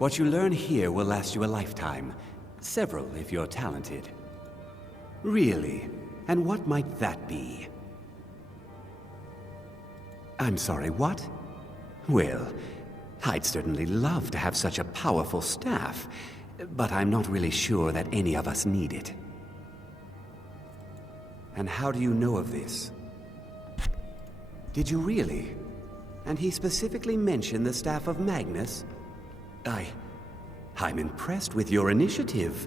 What you learn here will last you a lifetime. Several, if you're talented. Really? And what might that be? I'm sorry, what? Well, I'd certainly love to have such a powerful staff, but I'm not really sure that any of us need it. And how do you know of this? Did you really? And he specifically mentioned the staff of Magnus? I'm impressed with your initiative.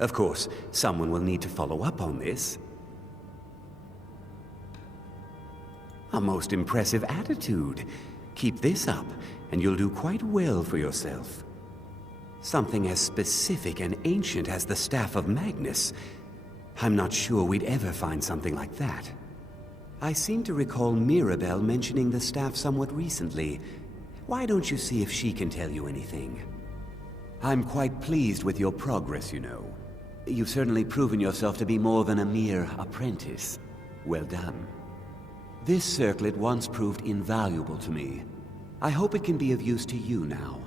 Of course, someone will need to follow up on this. A most impressive attitude. Keep this up, and you'll do quite well for yourself. Something as specific and ancient as the staff of Magnus. I'm not sure we'd ever find something like that. I seem to recall Mirabelle mentioning the staff somewhat recently. Why don't you see if she can tell you anything? I'm quite pleased with your progress, you know. You've certainly proven yourself to be more than a mere apprentice. Well done. This circlet once proved invaluable to me. I hope it can be of use to you now.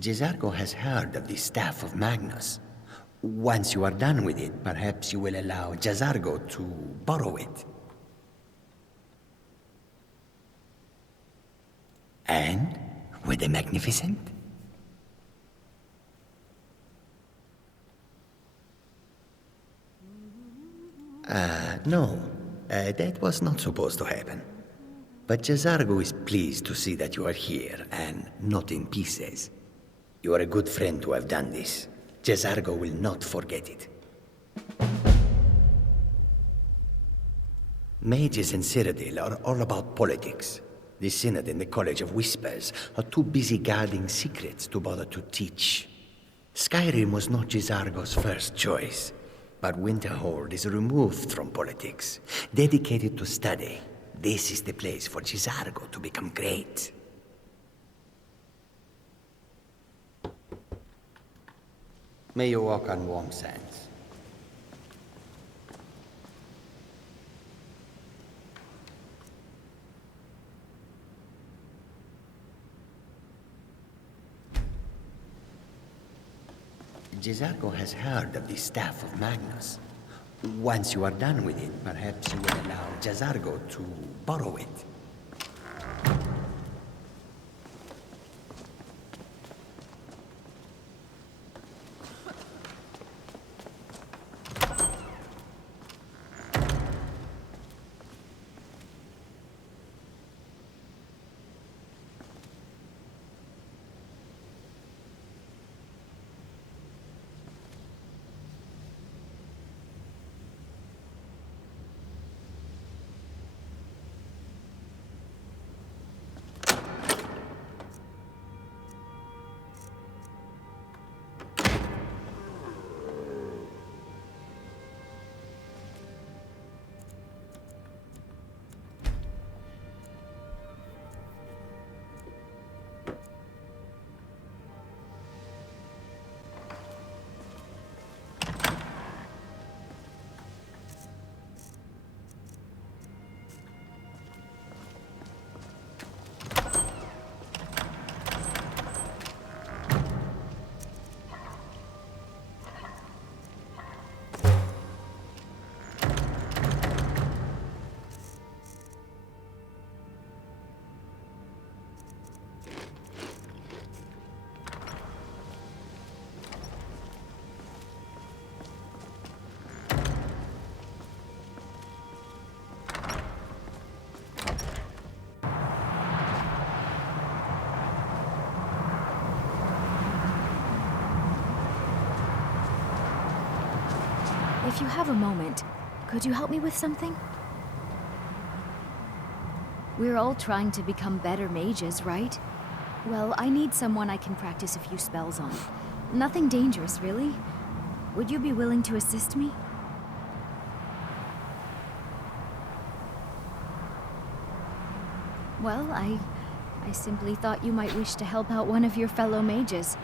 Jezargo has heard of the Staff of Magnus. Once you are done with it, perhaps you will allow Jezargo to borrow it. And were they magnificent? No. That was not supposed to happen. But Jazargo is pleased to see that you are here, and not in pieces. You are a good friend to have done this. Jazargo will not forget it. Mages in Cyrodiil are all about politics. The Synod and the College of Whispers are too busy guarding secrets to bother to teach. Skyrim was not Jazargo's first choice, but Winterhold is removed from politics, dedicated to study. This is the place for Jazargo to become great. May you walk on warm sands. Jazargo has heard of the Staff of Magnus. Once you are done with it, perhaps you will allow Jazargo to borrow it. If you have a moment, could you help me with something? We're all trying to become better mages, right? Well, I need someone I can practice a few spells on. Nothing dangerous, really. Would you be willing to assist me? Well, I simply thought you might wish to help out one of your fellow mages.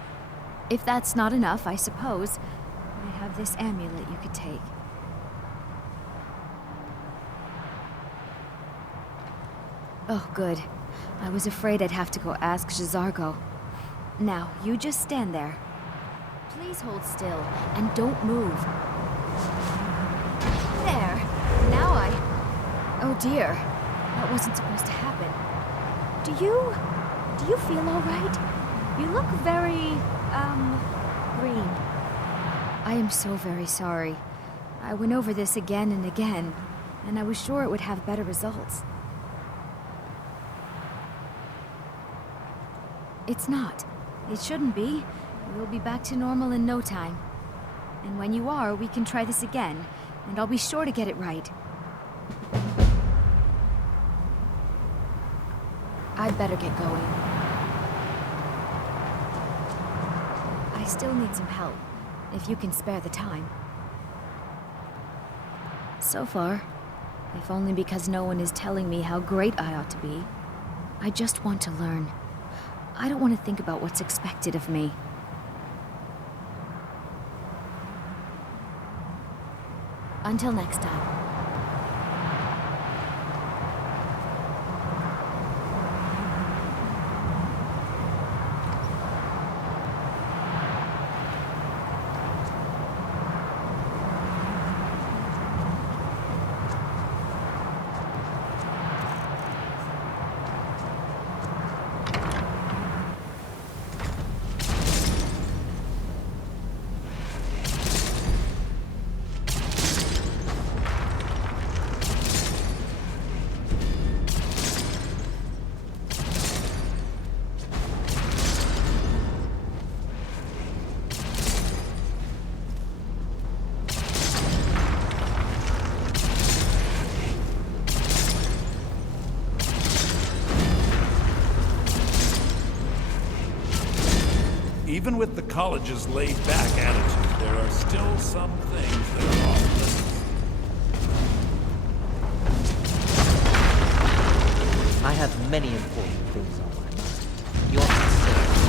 If that's not enough, I suppose I have this amulet you could take. Oh, good. I was afraid I'd have to go ask Jazargo. Now, you just stand there. Please hold still, and don't move. There. Now Oh dear. That wasn't supposed to happen. Do you feel all right? You look very, green. I am so very sorry. I went over this again and again, and I was sure it would have better results. It's not. It shouldn't be. We'll be back to normal in no time. And when you are, we can try this again, and I'll be sure to get it right. I'd better get going. I still need some help, if you can spare the time. So far, if only because no one is telling me how great I ought to be, I just want to learn. I don't want to think about what's expected of me. Until next time. Even with the college's laid-back attitude, there are still some things that are off limits. I have many important things on my mind. Your success.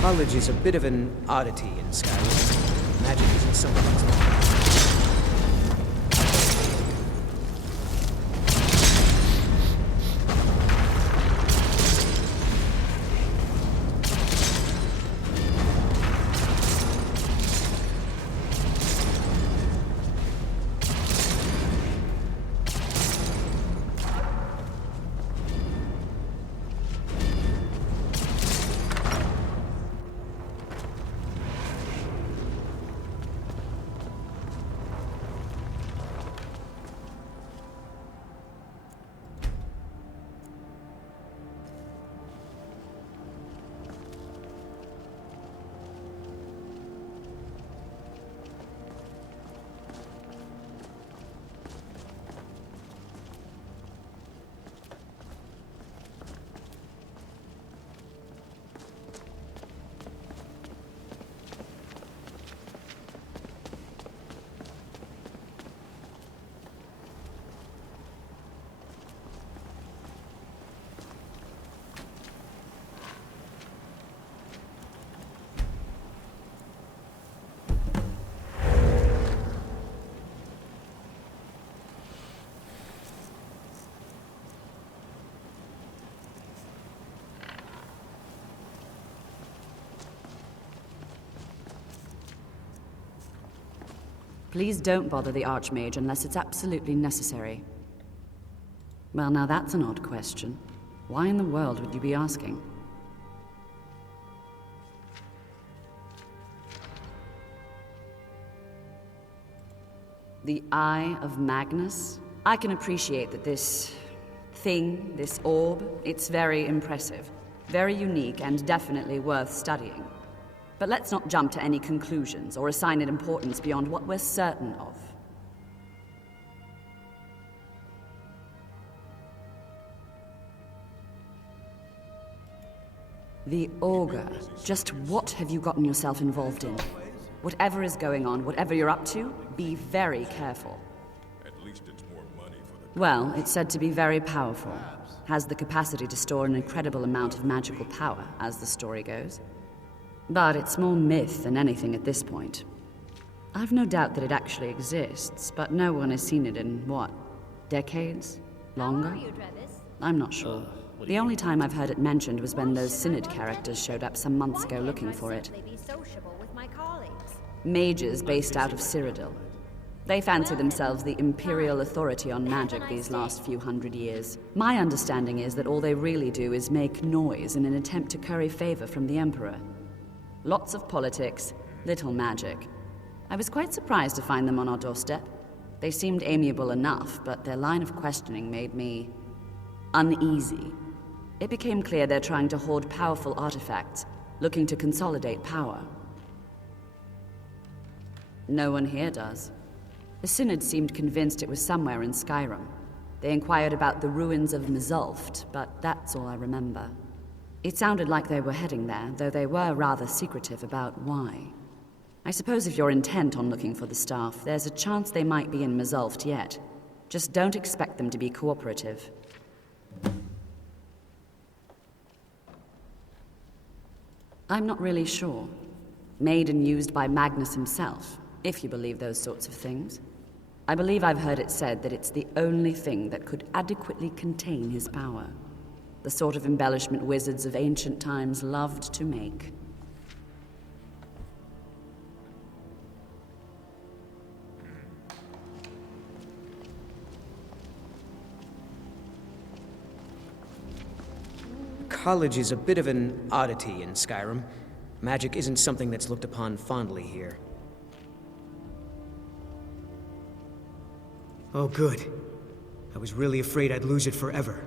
College is a bit of an oddity in Skyrim. Magic isn't something that's... Please don't bother the Archmage unless it's absolutely necessary. Well, now that's an odd question. Why in the world would you be asking? The Eye of Magnus? I can appreciate that this thing, this orb, it's very impressive, very unique, and definitely worth studying. But let's not jump to any conclusions or assign it importance beyond what we're certain of. The Augur. Just what have you gotten yourself involved in? Whatever is going on, whatever you're up to, be very careful. At least it's more money for the... Well, it's said to be very powerful. Has the capacity to store an incredible amount of magical power, as the story goes. But it's more myth than anything at this point. I've no doubt that it actually exists, but no one has seen it in, what, decades? Longer? I'm not sure. The only time I've heard it mentioned was when those Synod characters showed up some months ago looking for it. Mages based out of Cyrodiil. They fancy themselves the imperial authority on magic these last few hundred years. My understanding is that all they really do is make noise in an attempt to curry favor from the Emperor. Lots of politics, little magic. I was quite surprised to find them on our doorstep. They seemed amiable enough, but their line of questioning made me uneasy. It became clear they're trying to hoard powerful artifacts, looking to consolidate power. No one here does. The Synod seemed convinced it was somewhere in Skyrim. They inquired about the ruins of Mzulft, but that's all I remember. It sounded like they were heading there, though they were rather secretive about why. I suppose if you're intent on looking for the staff, there's a chance they might be in Mzulft yet. Just don't expect them to be cooperative. I'm not really sure. Made and used by Magnus himself, if you believe those sorts of things. I believe I've heard it said that it's the only thing that could adequately contain his power. The sort of embellishment wizards of ancient times loved to make. College is a bit of an oddity in Skyrim. Magic isn't something that's looked upon fondly here. Oh, good. I was really afraid I'd lose it forever.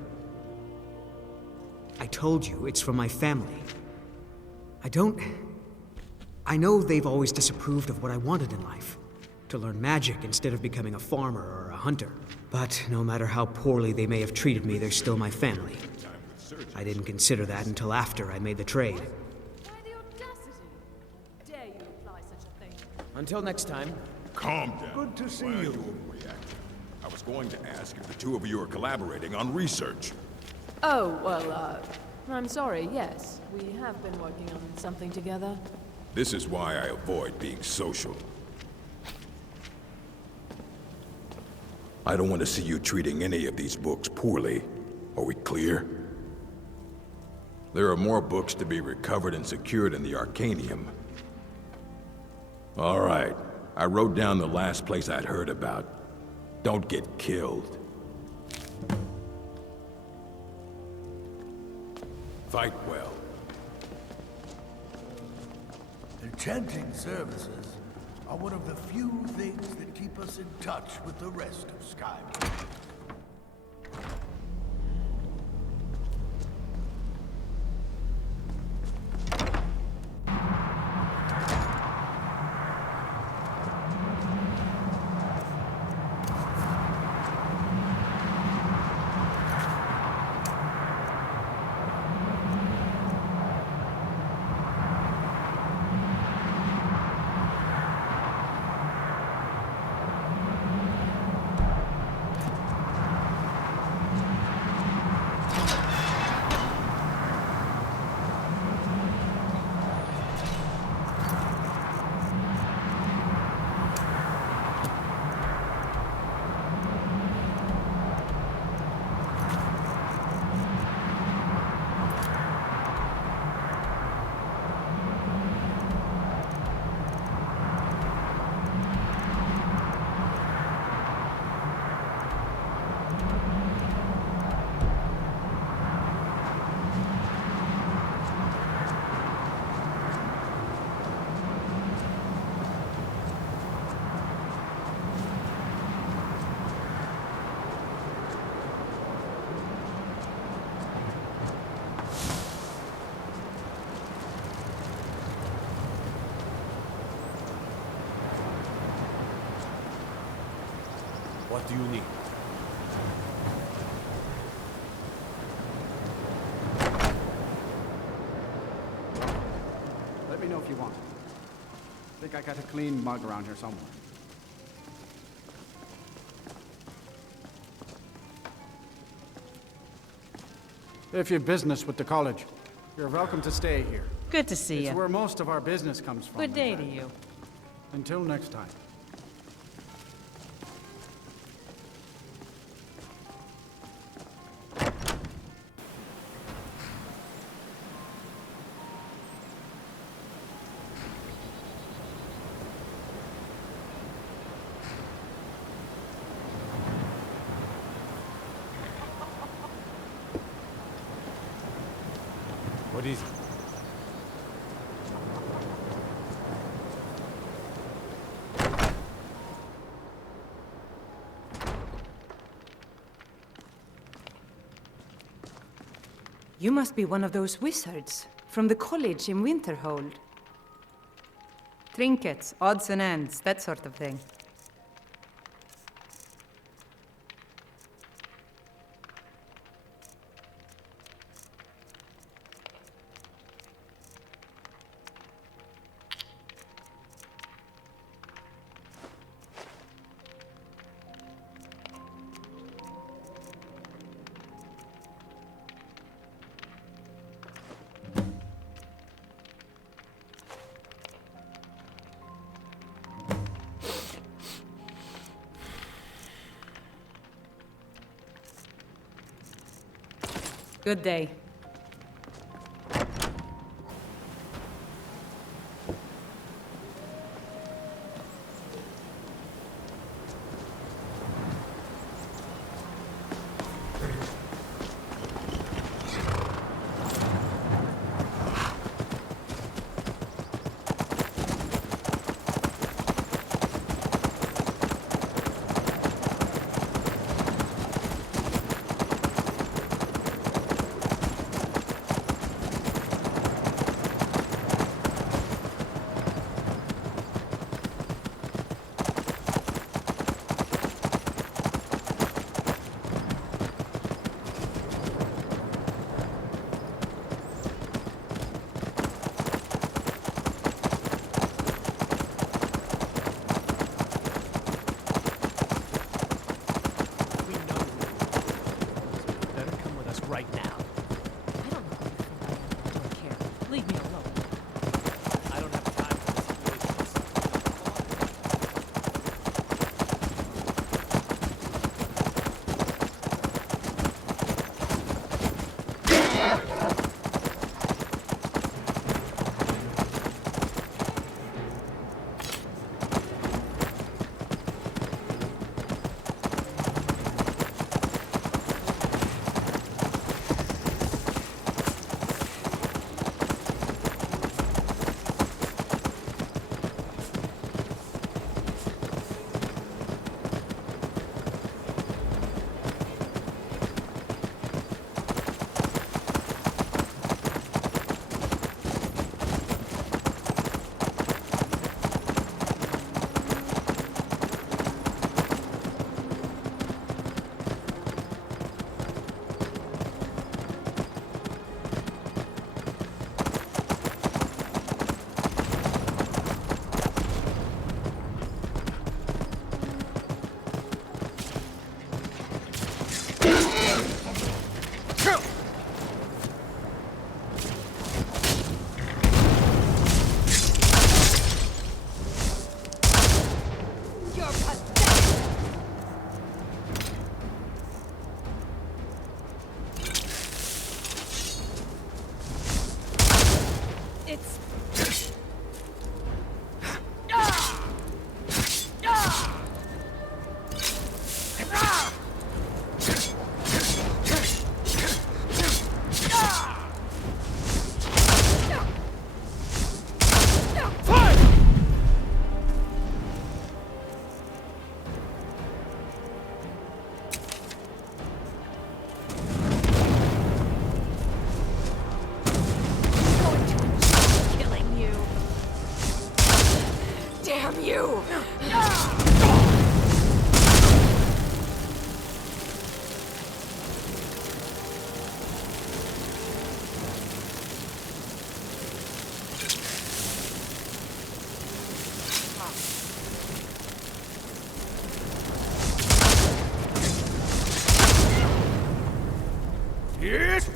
I told you, it's from my family. I know they've always disapproved of what I wanted in life. to learn magic instead of becoming a farmer or a hunter. But no matter how poorly they may have treated me, they're still my family. I didn't consider that until after I made the trade. Why the audacity? Dare you apply such a thing? Until next time. Calm down. Good to see Why are you. overreacting? I was going to ask if the two of you are collaborating on research. Oh, well, I'm sorry, yes. We have been working on something together. This is why I avoid being social. I don't want to see you treating any of these books poorly. Are we clear? There are more books to be recovered and secured in the Arcanium. All right. I wrote down the last place I'd heard about. Don't get killed. Fight well. Enchanting services are one of the few things that keep us in touch with the rest of Skyrim. What do you need? Let me know if you want. I think I got a clean mug around here somewhere. If you've business with the college, you're welcome to stay here. Good to see It's you. where most of our business comes from. Good in day fact. to you. Until next time. What is it? You must be one of those wizards from the college in Winterhold. Trinkets, odds and ends, that sort of thing. Good day. Damn you! Yes!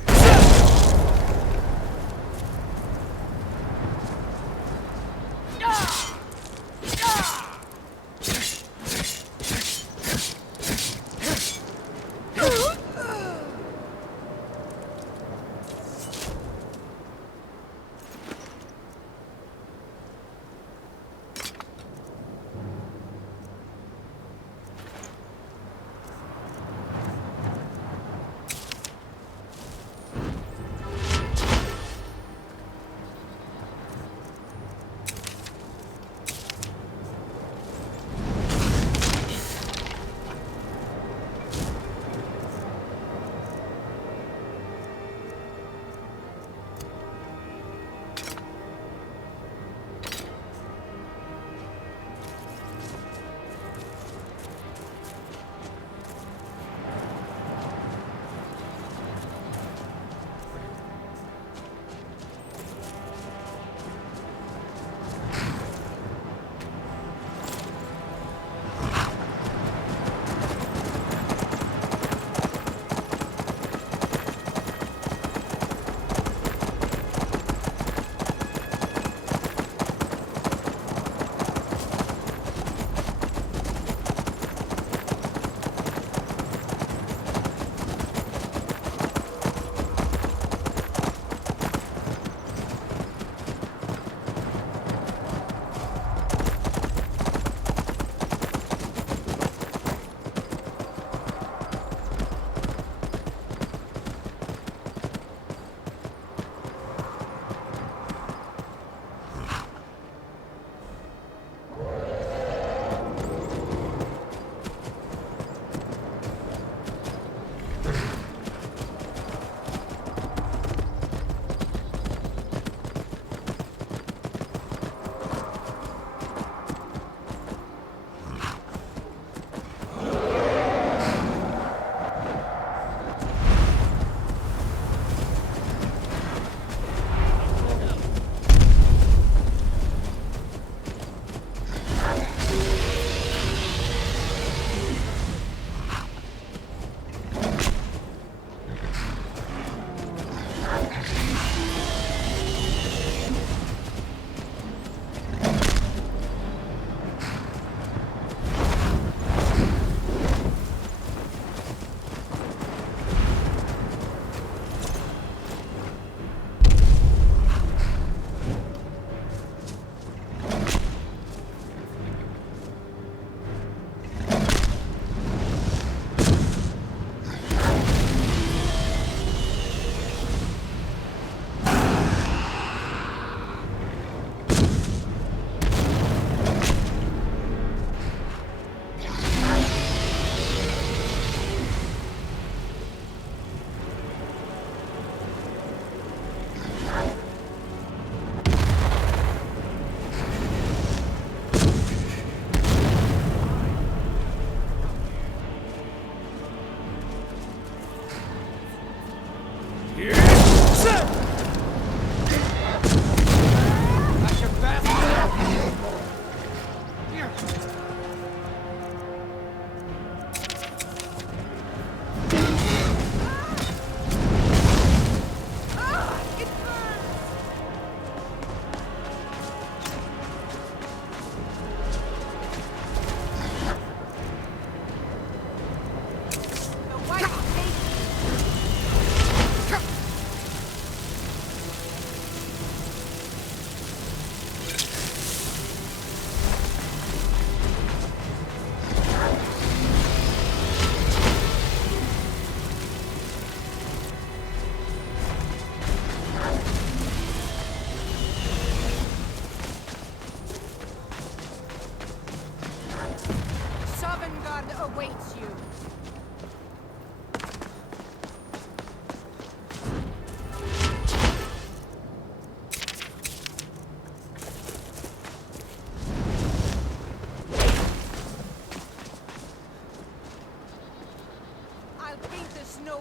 awaits you.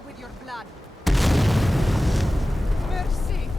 with your blood. Mercy!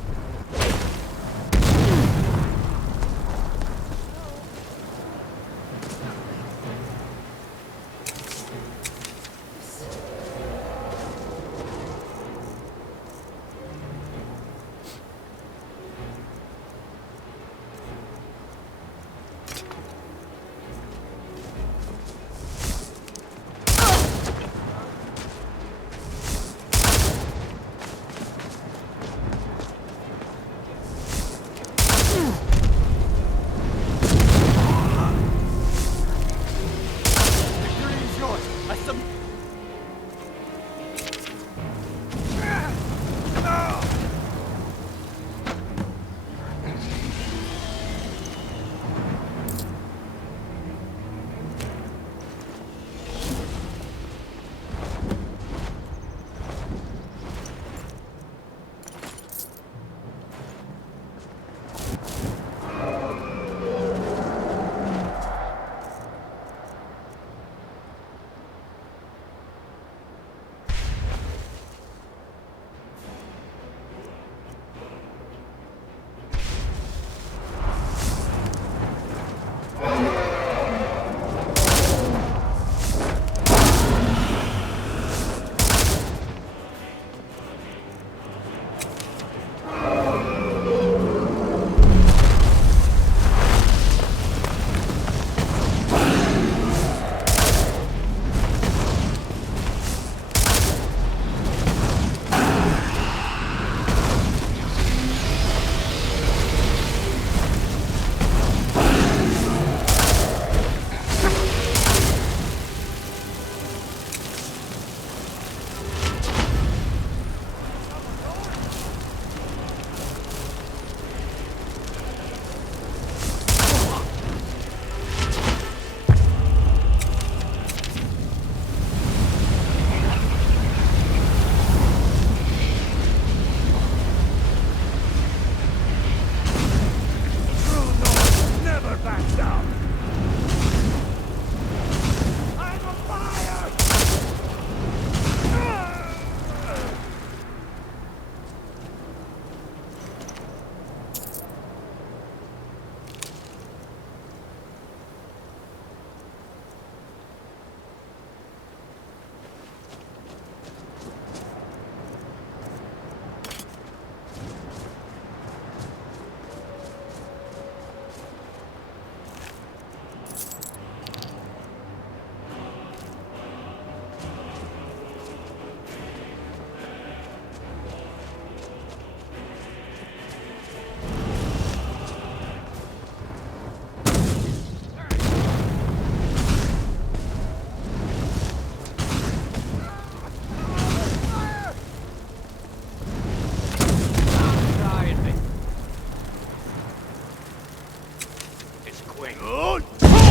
It's quick.